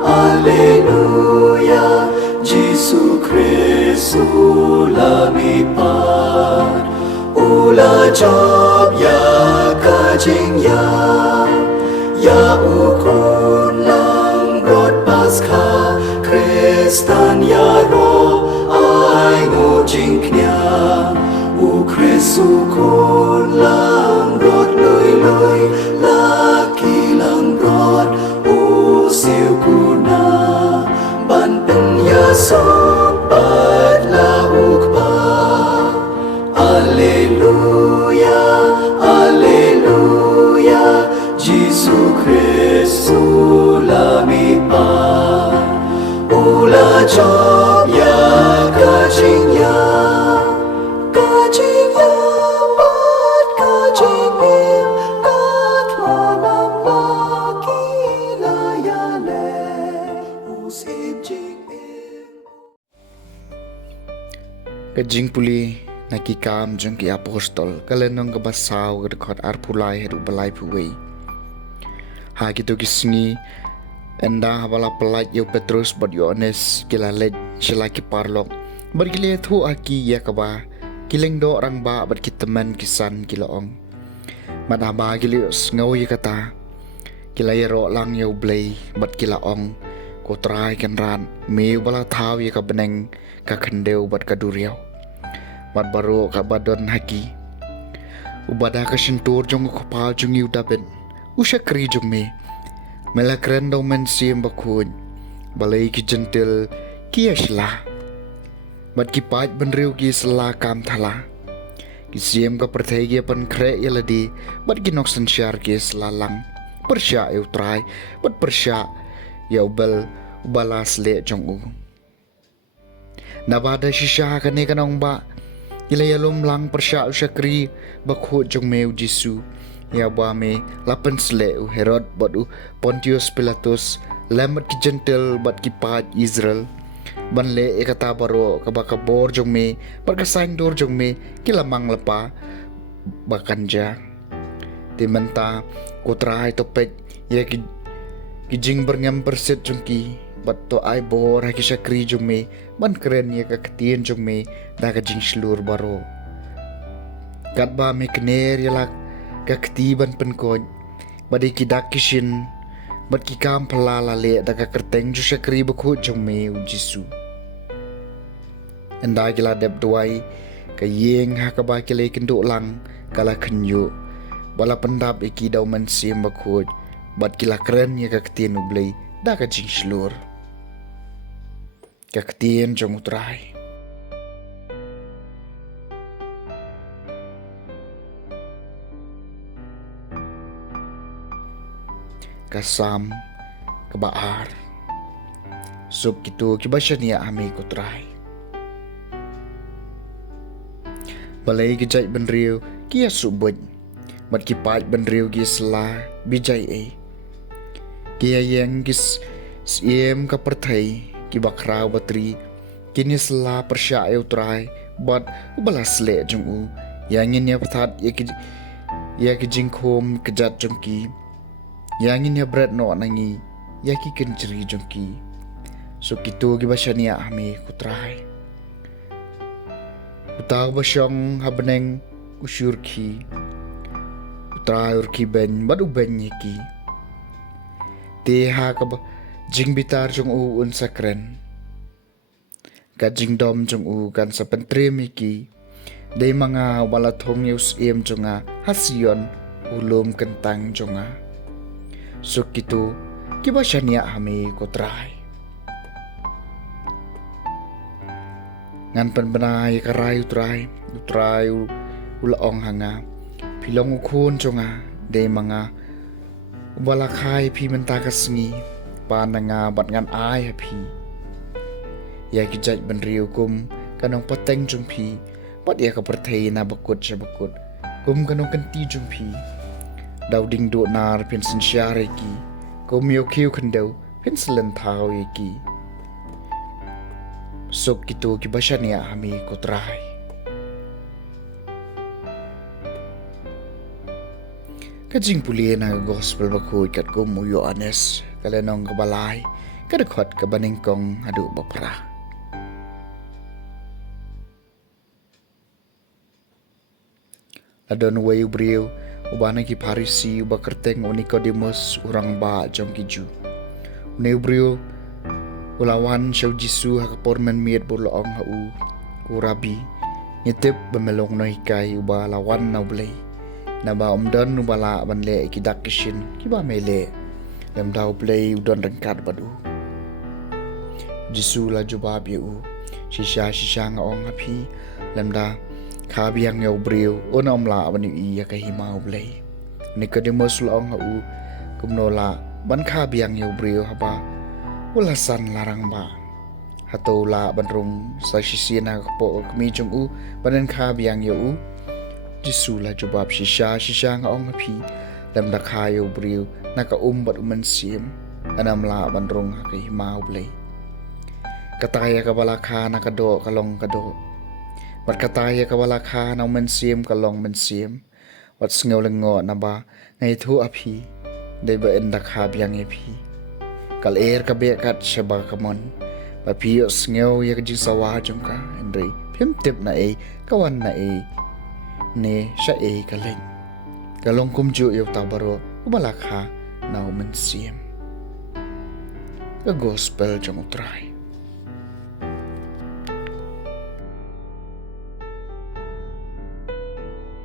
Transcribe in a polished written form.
Alleluia, Gesù Cristo lumipad. Ula job ya kajing ya ukun lang rod Paskha Kristan ya ro ai ngo jing knya u Kristu kun lang rod lui laki lang rod u siu kuna ban pen ya sobat la ukpa. Alleluia, Alleluia, Gesù Cristo lumipad. Ula job ya kajing ya pat kajing im kat lanam laki layale usim jing im. Jingpule nakikam jong ki apostol kalenong kabasaw kadkot arpulay hedu balay puway. Ha gitu kisngi enda wala pelat yo Petrus bot Yohanes kilalet silaki parlok bergile thu aki ya kaba kileng do orang ba bat kiteman kisan kilaong madaba gilius ngau ya kata kilay ro lang yo blay bat kilaong ko try kan ran me wala thaw ya kabeneng ka khandeu bat kaduriaw bat baro ka badon haki ubada ka shintur jong ko pal jong yu daben usha kri jong me melakren do men sim bakun balai ki gentle ki asla bat ki paj benriu ki sala kam thala ki sim ka perthai ki pan kre yaladi bat ki noksan shar ki slalang persya eu try bat persya ya ubal ubalas le jong u nabada shisha kane kanong ba ilayalom lang persya usyakri bakho jong meu Jisu ya ba me lapan sle u Herod bot u Pontius Pilatus lamat ki gentle bat ki pat Israel ban le ekata baro kabakabor jong me perkasaing dor jong me kilamang lapa bakanja timenta kutrai topet ya ki jing berngam perset jong ki bat to ai bor ha ki syakri jong me ban keren ya ka ketien jong me da ka jing slur baro kat ba me kner yalak ka ketiban penkon badi ki dakishin bat ki kam phalala le da ka kerteng ju syakri bakhu jong me Jisu enda gila dep duai ka yeng ha ka ba ki le kindu lang kala khnyu bala pendap iki daw man sim bakhu bat kila keren ya ka ketien ublei da ka jing slur ka ketien jong utrai kasam kebaar sub gitu kibasya ami kutrai balai gejai benriu kia subut mat kipat benriu gisla bijai kia yang gis siem ka perthai kibakrau batri kini sela persya eu trai bat ubalas le jong u yangin ya pathat ya ki jingkhom kejat jongki yangin ya berat no nangi ya ki kenceri jongki so kitu gibasya ami kutrai utau basyong habeneng usyurki utrai urki ben badu ben yaki teha ka jing bitar jong u un sakren ka jing dom jong u kan sa pentrim iki dei mga walathong yus em jonga hasion ulum kentang jonga suk itu kibasya ami kutrai ngan penbenai karai utrai ulaong hanga pilong ukun jonga dei mga walakai pi mentaka Sngi pananga bat ngan ai hapi ya kijaj benriu kum kanong pateng jong pi bat ya ka perthei na bakut syabakut kum kanong kanti jong pi daw ding do nar pin sin syare ki kum yo kiu khandau pin selen thau ki sok kitu kibasya ami kutrai ka Jingpule na gospel bakhoy kat ko muyo anes kalenong kabalay kadakot ka baningkong adu bapra. Adon way ubriyo ubana ki Parisi uba kerteng o Nicodemus urang ba jom kiju. Une ubriyo ulawan siyaw Jisu hakapor man miet buloong hau ku rabi nyetip bemelong no hikay uba lawan na ublay. Na ba umdan ubala banle kidak kishin kiba mele lem daw ublay udon rengkat badu. Jisu la jubab yu shisha nga ong api lem da kabiang yaw briyo o na umla bani iya kahima ublay. Nicodemus laong hau kumnola ban kabiang yaw briyo haba ulasan larang ba. Hato la banrong sa shisina kapo kumijong u banan kabiang yaw Jisu la jubab shisha nga ong api lem da kayo briyo nakaumbat umansim anam la banrong kahima ublay. Kataya kabalaka nakado kalong kado. Wat kataya kabalaka na umansim kalong mansim. Wat sengaw lengo na ba ngay tu api. Day ba endak habiang api. Kal air kabekat siya ba kamon. Papiyo sengaw ya kajing sawa jong ka. Andre pimtip na kawan na ne siya kaleng. Kalong kumju yaw tabaro ubalaka na umansim. Ka gospel jong utray.